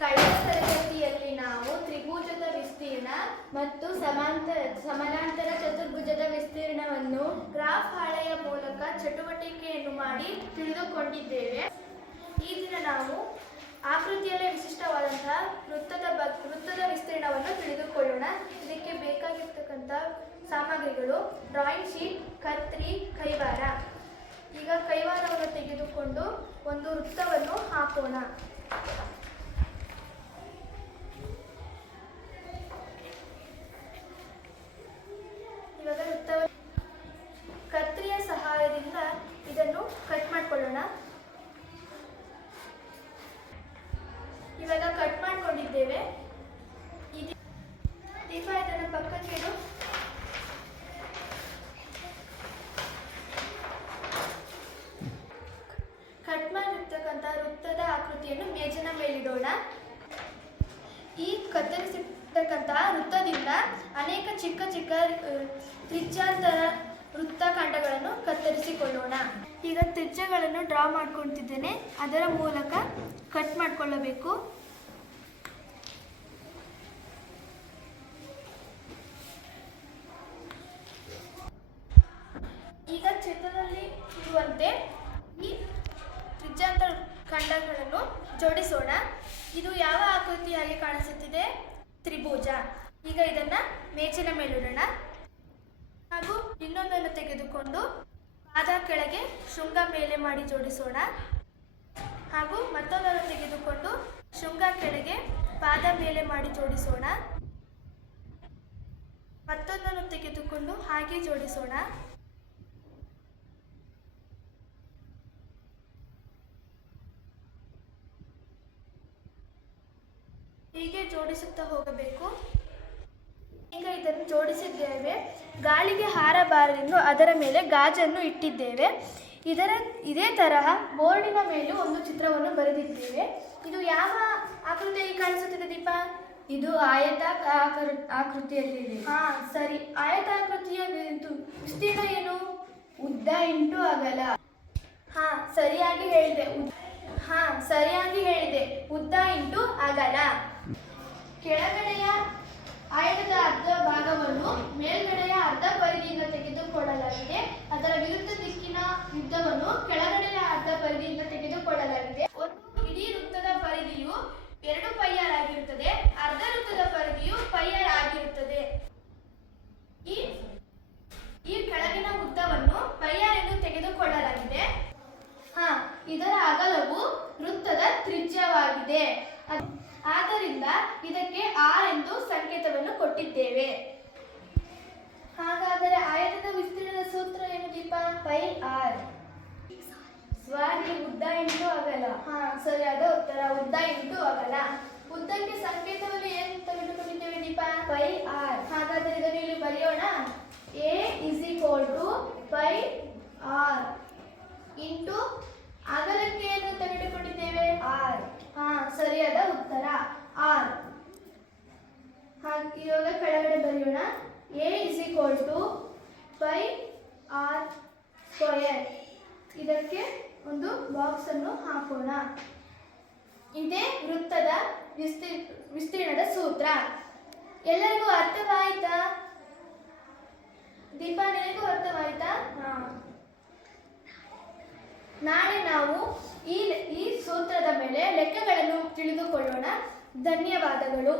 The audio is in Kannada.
ಕಳೆದ ತರಗತಿಯಲ್ಲಿ ನಾವು ತ್ರಿಭುಜದ ವಿಸ್ತೀರ್ಣ ಮತ್ತು ಸಮಾನಾಂತರ ಚತುರ್ಭುಜದ ವಿಸ್ತೀರ್ಣವನ್ನು ಗ್ರಾಫ್ ಹಾಳೆಯ ಮೂಲಕ ಚಟುವಟಿಕೆಯನ್ನು ಮಾಡಿ ತಿಳಿದುಕೊಂಡಿದ್ದೇವೆ. ಈ ದಿನ ನಾವು ಆಕೃತಿಯಲ್ಲೇ ವಿಶಿಷ್ಟವಾದಂತಹ ವೃತ್ತದ ವಿಸ್ತೀರ್ಣವನ್ನು ತಿಳಿದುಕೊಳ್ಳೋಣ. ಇದಕ್ಕೆ ಬೇಕಾಗಿರ್ತಕ್ಕಂಥ ಸಾಮಗ್ರಿಗಳು ಡ್ರಾಯಿಂಗ್ ಶೀಟ್, ಕತ್ರಿ, ಕೈವಾರ. ಈಗ ಕೈವಾರವನ್ನು ತೆಗೆದುಕೊಂಡು ಒಂದು ವೃತ್ತವನ್ನು ಹಾಕೋಣ. ಇವಾಗ ಕತ್ರಿಯ ಸಹಾಯದಿಂದ ಇದನ್ನು ಕಟ್ ಮಾಡಿಕೊಳ್ಳೋಣ. ಇವಾಗ ಕಟ್ ಮಾಡಿಕೊಂಡಿದ್ದೇವೆ. ದೀಪ ಇದನ್ನು ಪಕ್ಕಕ್ಕೆ ಇಡು. ಕಟ್ ಮಾಡಿರ್ತಕ್ಕಂಥ ವೃತ್ತದ ಆಕೃತಿಯನ್ನು ಮೇಜಿನ ಮೇಲಿಡೋಣ. ಈ ಕತ್ತರಿಸಿರ್ತಕ್ಕಂತಹ ವೃತ್ತದಿಂದ ಅನೇಕ ಚಿಕ್ಕ ಚಿಕ್ಕ ತ್ರಿಜ್ಯಾಂತರ ವೃತ್ತಖಂಡಗಳನ್ನು ಕತ್ತರಿಸಿಕೊಳ್ಳೋಣ. ಈಗ ತ್ರಿಜ್ಯಗಳನ್ನು ಡ್ರಾ ಮಾಡ್ಕೊಳ್ತಿದ್ದೇನೆ. ಅದರ ಮೂಲಕ ಕಟ್ ಮಾಡಿಕೊಳ್ಳಬೇಕು. ಈಗ ಚಿತ್ರದಲ್ಲಿ ಇರುವಂತೆ ಈ ತ್ರಿಜ್ಯಾಂತರ ಖಂಡಗಳನ್ನು ಜೋಡಿಸೋಣ. ಇದು ಯಾವ ಆಕೃತಿಯಾಗಿ ಕಾಣಿಸುತ್ತಿದೆ? ತ್ರಿಭುಜ. ಈಗ ಇದನ್ನ ಮೇಜಿನ ಮೇಲಿಡೋಣ. ಹಾಗೂ ಇನ್ನೊಂದನ್ನು ತೆಗೆದುಕೊಂಡು ಪಾದ ಕೆಳಗೆ ಶೃಂಗ ಮೇಲೆ ಮಾಡಿ ಜೋಡಿಸೋಣ. ಹಾಗೂ ಮತ್ತೊಂದನ್ನು ತೆಗೆದುಕೊಂಡು ಶೃಂಗ ಕೆಳಗೆ ಪಾದ ಮೇಲೆ ಮಾಡಿ ಜೋಡಿಸೋಣ. ಮತ್ತೊಂದನ್ನು ತೆಗೆದುಕೊಂಡು ಹಾಗೆ ಜೋಡಿಸೋಣ. ಹೀಗೆ ಜೋಡಿಸುತ್ತಾ ಹೋಗಬೇಕು. ಈಗ ಇದನ್ನು ಜೋಡಿಸಿದ್ದೇವೆ. ಗಾಳಿಗೆ ಹಾರಬಾರದೆಂದು ಅದರ ಮೇಲೆ ಗಾಜನ್ನು ಇಟ್ಟಿದ್ದೇವೆ. ಇದೇ ತರಹ ಬೋರ್ಡಿನ ಮೇಲೂ ಒಂದು ಚಿತ್ರವನ್ನು ಬರೆದಿದ್ದೇವೆ. ಇದು ಯಾವ ಆಕೃತಿಯಾಗಿ ಕಾಣಿಸುತ್ತಿದೆ ದೀಪ? ಇದು ಆಯತ ಆಕೃತಿಯಲ್ಲಿದೆ. ಸರಿ. ಆಯತಾಕೃತಿಯ ವಿಸ್ತೀರ್ಣ ಏನು? ಉದ್ದ ಇಂಟು ಅಗಲ. ಸರಿಯಾಗಿ ಹೇಳಿದೆ. ಉದ್ದ ಇಂಟು ಅಗಲ. ಕೆಳಗಡೆಯ ಆಯತದ ಅರ್ಧ ಭಾಗವನ್ನು ಮೇಲ್ಗಡೆಯ ಅರ್ಧ ಪರಿಧಿಯಿಂದ ತೆಗೆದುಕೊಳ್ಳಲಾಗಿದೆ. ಅದರ ವಿರುದ್ಧ ದಿಕ್ಕಿನ ಉದ್ದವನ್ನು ಕೆಳಗಡೆಯ ಅರ್ಧ ಪರಿಧಿಯಿಂದ ತೆಗೆದುಕೊಳ್ಳಲಾಗಿದೆ. ಒಂದು ಇಡೀ ವೃತ್ತದ ಪರಿಧಿಯು 2 πr ಆಗಿರುತ್ತದೆ. ಅರ್ಧ ವೃತ್ತದ ಪರಿಧಿಯು πr ಆಗಿರುತ್ತದೆ. ಈ ಕೆಳಗಿನ ಉದ್ದವನ್ನು πr ಎಂದು ತೆಗೆದುಕೊಳ್ಳಲಾಗಿದೆ. ಇದರ ಅಗಲವು ವೃತ್ತದ ತ್ರಿಜ್ಯವಾಗಿದೆ. ಆದ್ದರಿಂದ ಇದಕ್ಕೆ r ಎಂದು ಸಂಕೇತವನ್ನು ಕೊಟ್ಟಿದ್ದೇವೆ. ಹಾಗಾದರೆ ಆಯತದ ವಿಸ್ತೀರ್ಣದ ಸೂತ್ರ ಏನು ದೀಪ? πr. ಉದ್ದ ಇಂಟು ಅಗಲ. ಸರಿಯಾದ ಉತ್ತರ. ಉದ್ದ ಇಂಟು ಅಗಲ. ಉದ್ದಕ್ಕೆ ಸಂಕೇತವನ್ನು ಏನು ತೆಗೆದುಕೊಂಡಿದ್ದೇವೆ ದೀಪ? πr. ಹಾಗಾದರೆ ಇದನ್ನು ಇಲ್ಲಿ ಬರೆಯೋಣ. a = πr ಇಂಟು ಅಗಲಕ್ಕೆ ಏನು ತೆಗೆದುಕೊಂಡಿದ್ದೇವೆ? r. ಸರಿಯಾದ ಉತ್ತರ r. ಇವಾಗ ಕೆಳಗಡೆ ಬರೆಯೋಣ. a = πr². ಇದಕ್ಕೆ ಒಂದು ಬಾಕ್ಸ್ ಅನ್ನು ಹಾಕೋಣ. ಇದೇ ವೃತ್ತದ ವಿಸ್ತೀರ್ಣದ ಸೂತ್ರ. ಎಲ್ಲರಿಗೂ ಅರ್ಥವಾಯಿತಾ ದೀಪ? ನಿನಗೂ ಅರ್ಥವಾಯಿತಾ? ನಾಳೆ ನಾವು ಈ ಸೂತ್ರದ ಮೇಲೆ ಲೆಕ್ಕಗಳನ್ನು ತಿಳಿದುಕೊಳ್ಳೋಣ. ಧನ್ಯವಾದಗಳು.